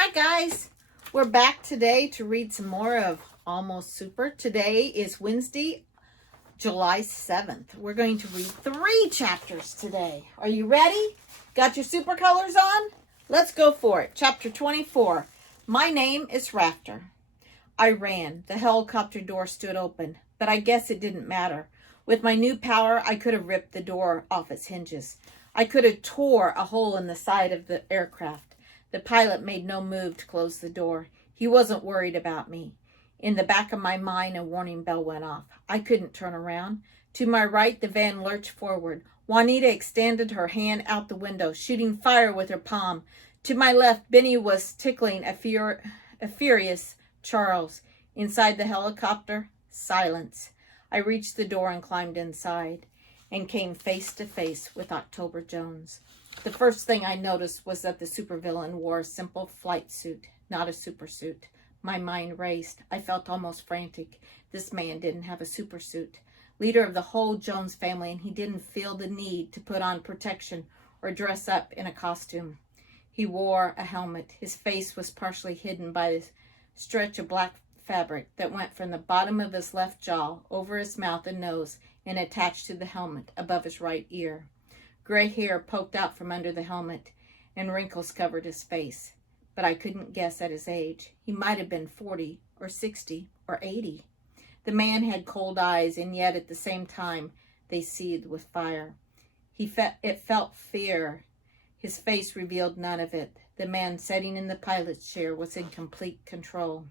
Hi guys, we're back today to read some more of Almost Super. Today is Wednesday, July 7th. We're going to read 3 chapters today. Are you ready? Got your super colors on? Let's go for it. Chapter 24. My name is Rafter. I ran. The helicopter door stood open, but I guess it didn't matter. With my new power, I could have ripped the door off its hinges. I could have tore a hole in the side of the aircraft. The pilot made no move to close the door. He wasn't worried about me. In the back of my mind, a warning bell went off. I couldn't turn around. To my right, the van lurched forward. Juanita extended her hand out the window, shooting fire with her palm. To my left, Benny was tickling a furious Charles. Inside the helicopter, silence. I reached the door and climbed inside and came face to face with October Jones. The first thing I noticed was that the supervillain wore a simple flight suit, not a supersuit. My mind raced. I felt almost frantic. This man didn't have a supersuit. Leader of the whole Jones family, and he didn't feel the need to put on protection or dress up in a costume. He wore a helmet. His face was partially hidden by a stretch of black fabric that went from the bottom of his left jaw over his mouth and nose and attached to the helmet above his right ear. Gray hair poked out from under the helmet, and wrinkles covered his face. But I couldn't guess at his age. He might have been 40 or 60 or 80. The man had cold eyes, and yet at the same time they seethed with fire. It felt fear. His face revealed none of it. The man sitting in the pilot's chair was in complete control.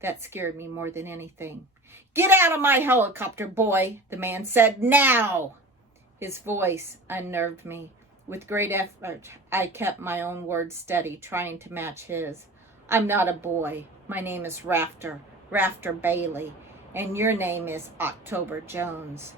That scared me more than anything. "Get out of my helicopter, boy," the man said. "Now!" His voice unnerved me. With great effort, I kept my own words steady, trying to match his. "I'm not a boy. My name is Rafter Bailey, and your name is October Jones."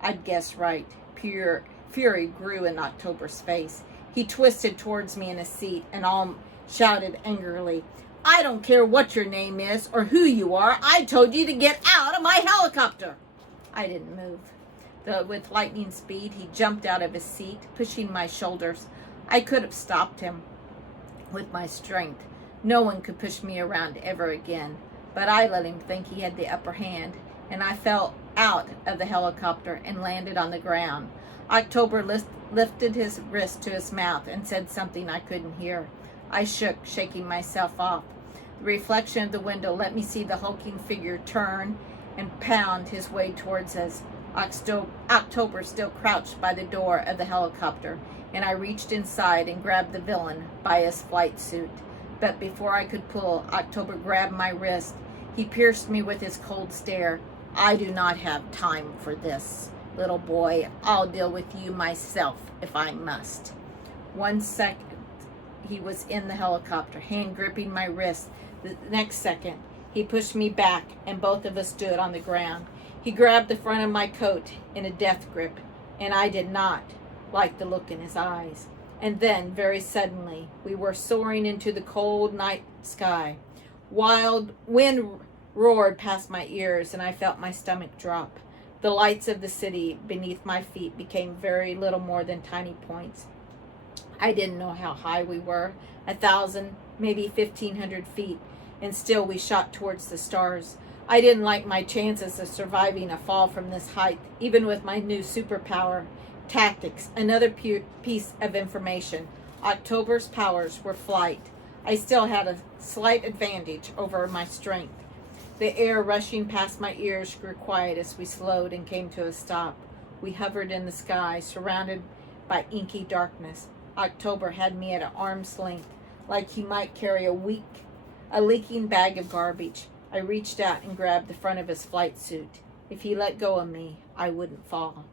I'd guessed right. Pure fury grew in October's face. He twisted towards me in his seat and all shouted angrily, "I don't care what your name is or who you are. I told you to get out of my helicopter." I didn't move. With lightning speed, he jumped out of his seat, pushing my shoulders. I could have stopped him with my strength. No one could push me around ever again. But I let him think he had the upper hand, and I fell out of the helicopter and landed on the ground. October lifted his wrist to his mouth and said something I couldn't hear. I shook, shaking myself off. The reflection of the window let me see the hulking figure turn and pound his way towards us. October still crouched by the door of the helicopter, and I reached inside and grabbed the villain by his flight suit. But before I could pull, October grabbed my wrist. He pierced me with his cold stare. "I do not have time for this, little boy. I'll deal with you myself if I must." 1 second, he was in the helicopter, hand gripping my wrist. The next second, he pushed me back, and both of us stood on the ground. He grabbed the front of my coat in a death grip, and I did not like the look in his eyes. And then, very suddenly, we were soaring into the cold night sky. Wild wind roared past my ears, and I felt my stomach drop. The lights of the city beneath my feet became very little more than tiny points. I didn't know how high we were, 1,000, maybe 1,500 feet, and still we shot towards the stars. I didn't like my chances of surviving a fall from this height, even with my new superpower. Tactics, another piece of information. October's powers were flight. I still had a slight advantage over my strength. The air rushing past my ears grew quiet as we slowed and came to a stop. We hovered in the sky, surrounded by inky darkness. October had me at an arm's length, like he might carry a leaking bag of garbage. I reached out and grabbed the front of his flight suit. If he let go of me, I wouldn't fall.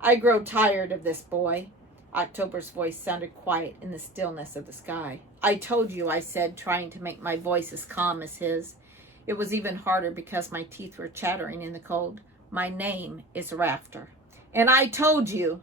"I grow tired of this, boy." October's voice sounded quiet in the stillness of the sky. "I told you," I said, trying to make my voice as calm as his. It was even harder because my teeth were chattering in the cold. "My name is Rafter." "And I told you."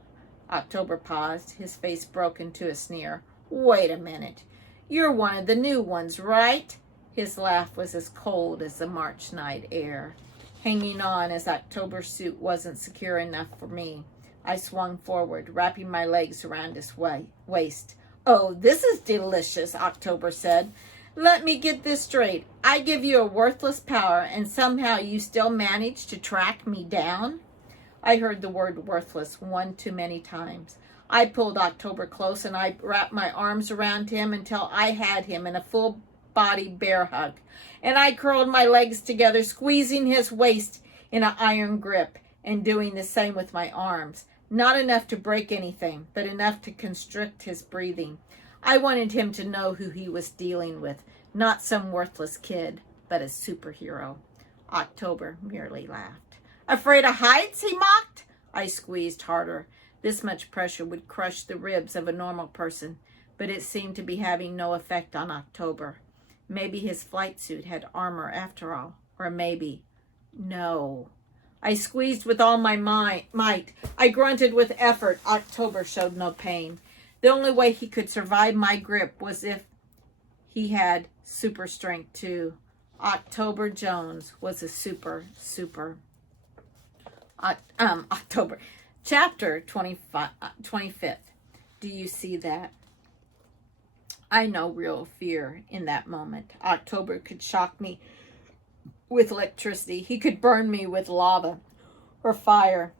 October paused, his face broke into a sneer. "Wait a minute. You're one of the new ones, right?" His laugh was as cold as the March night air. Hanging on as October's suit wasn't secure enough for me, I swung forward, wrapping my legs around his waist. "Oh, this is delicious," October said. Let me get this straight. I give you a worthless power, and somehow you still manage to track me down? I heard the word worthless one too many times. I pulled October close, and I wrapped my arms around him until I had him in a full body bear hug. And I curled my legs together, squeezing his waist in an iron grip, and doing the same with my arms. Not enough to break anything, but enough to constrict his breathing. I wanted him to know who he was dealing with, not some worthless kid, but a superhero. October merely laughed. Afraid of heights, he mocked. I squeezed harder. This much pressure would crush the ribs of a normal person, but it seemed to be having no effect on October. Maybe his flight suit had armor after all, or maybe, no. I squeezed with all my might. I grunted with effort. October showed no pain. The only way he could survive my grip was if he had super strength too. October Jones was a super. October. Chapter 25th. Do you see that? I know real fear in that moment. October could shock me with electricity. He could burn me with lava or fire.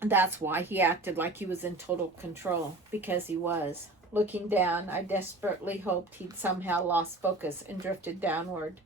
That's why he acted like he was in total control, because he was. Looking down, I desperately hoped he'd somehow lost focus and drifted downward.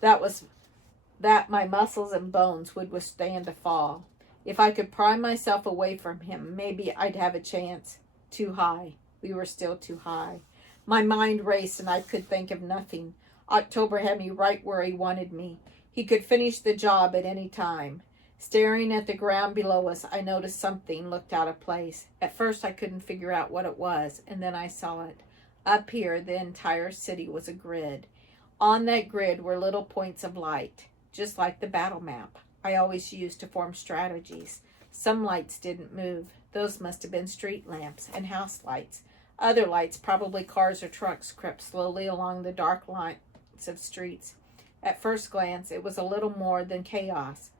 That my muscles and bones would withstand a fall. If I could pry myself away from him, maybe I'd have a chance. Too high. We were still too high. My mind raced and I could think of nothing. October had me right where he wanted me. He could finish the job at any time. Staring at the ground below us, I noticed something looked out of place. At first I couldn't figure out what it was, and then I saw it. Up here, the entire city was a grid. On that grid were little points of light, just like the battle map I always used to form strategies. Some lights didn't move. Those must have been street lamps and house lights. Other lights, probably cars or trucks, crept slowly along the dark lines of streets. At first glance, it was a little more than chaos,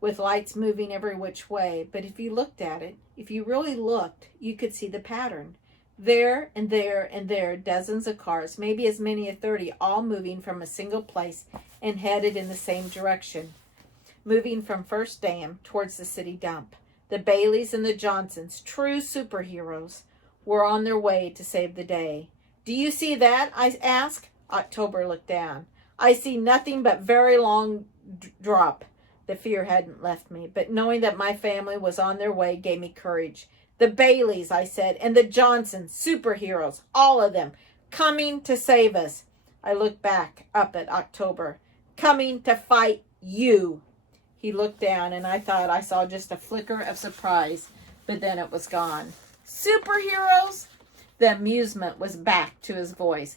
with lights moving every which way. But if you looked at it, if you really looked, you could see the pattern. There and there and there, dozens of cars, maybe as many as 30, all moving from a single place and headed in the same direction, moving from First Dam towards the city dump. The Baileys and the Johnsons, true superheroes, were on their way to save the day. Do you see that? I asked. October looked down. I see nothing but very long drop. The fear hadn't left me, but knowing that my family was on their way gave me courage. The Baileys, I said, and the Johnsons, superheroes, all of them, coming to save us. I looked back up at October. Coming to fight you. He looked down, and I thought I saw just a flicker of surprise, but then it was gone. Superheroes? The amusement was back to his voice.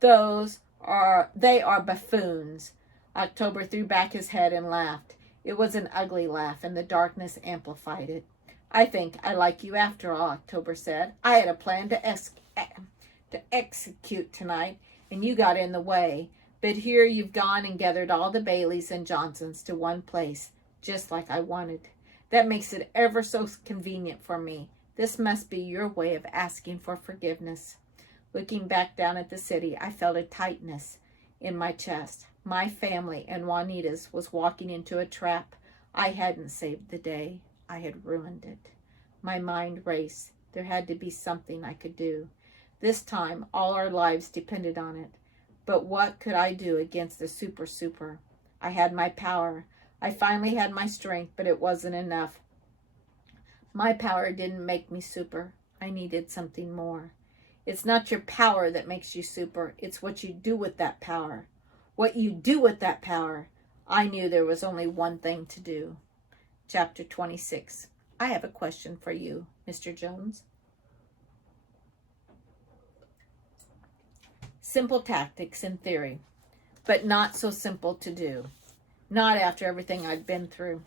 They are buffoons. October threw back his head and laughed. It was an ugly laugh, and the darkness amplified it. I think I like you after all, October said. I had a plan to execute tonight, and you got in the way. But here you've gone and gathered all the Baileys and Johnsons to one place, just like I wanted. That makes it ever so convenient for me. This must be your way of asking for forgiveness. Looking back down at the city, I felt a tightness in my chest. My family and Juanita's was walking into a trap. I hadn't saved the day. I had ruined it. My mind raced. There had to be something I could do. This time, all our lives depended on it. But what could I do against the super? I had my power. I finally had my strength, but it wasn't enough. My power didn't make me super. I needed something more. It's not your power that makes you super. It's what you do with that power. What you do with that power. I knew there was only one thing to do. Chapter 26. I have a question for you, Mr. Jones. Simple tactics in theory, but not so simple to do. Not after everything I'd been through.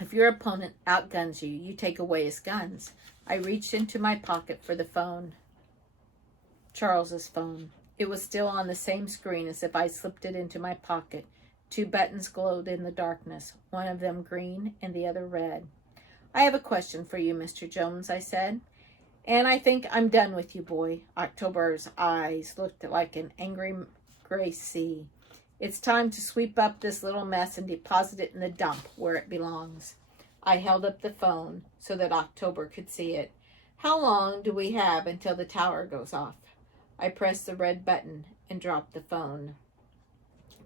If your opponent outguns you, you take away his guns. I reached into my pocket for the phone. Charles's phone. It was still on the same screen as if I slipped it into my pocket. 2 buttons glowed in the darkness, one of them green and the other red. I have a question for you, Mr. Jones, I said. And I think I'm done with you, boy. October's eyes looked like an angry gray sea. It's time to sweep up this little mess and deposit it in the dump where it belongs. I held up the phone so that October could see it. How long do we have until the tower goes off? I pressed the red button and dropped the phone.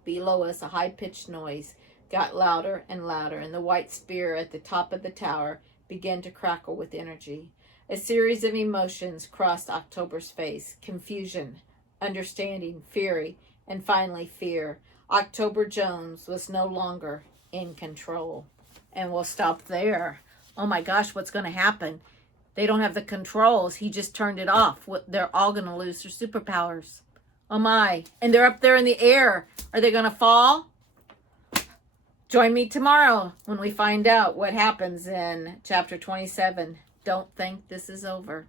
Below us, a high-pitched noise got louder and louder, and the white spear at the top of the tower began to crackle with energy. A series of emotions crossed October's face: confusion, understanding, fury, and finally fear. October Jones was no longer in control. And we'll stop there. Oh my gosh, what's going to happen? They don't have the controls. He just turned it off. They're all going to lose their superpowers. Oh my. And they're up there in the air. Are they going to fall? Join me tomorrow when we find out what happens in chapter 27. Don't think this is over.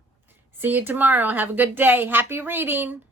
See you tomorrow. Have a good day. Happy reading.